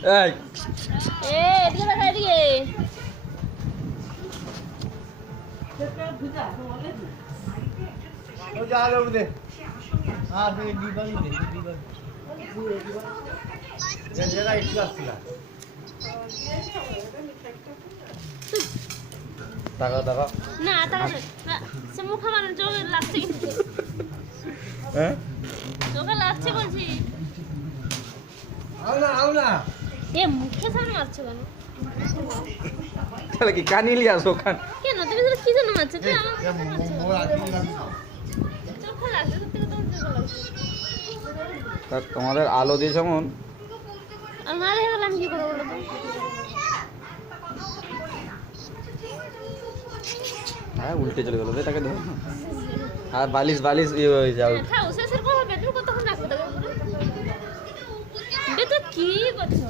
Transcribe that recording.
এই এদিকে দেখা এদিকে। ও যা রে বুঝে হ্যাঁ তুই দিবানি দে দিবানি জায়গা একটু আসছিল টাকা টাকা না টাকা না সে মুখ আমার চোখে লাগছে কিন্তু হ্যাঁ চোখে লাগছে বলছি আও না এ মুখে সামনে মারছো কেন তাহলে কি কানিলি আসো কান কেন তুমি তো কি জন্য মারছো কি আমার মোর আগে লাগি চোখে লাগছে সত্যি কথা চোখে লাগছে তা তোমাদের আলো দিয়ে যেমন আর মারে গেলে আমি কি করবো বলো তো হ্যাঁ উল্টে চলে গেল রে তাকে ধর আর বালিশ বালিশ ইয়ে হয়ে যাও হ্যাঁ শেষের কথা বেতন কতক্ষণ রাখবো তাকে বেতন কি করছো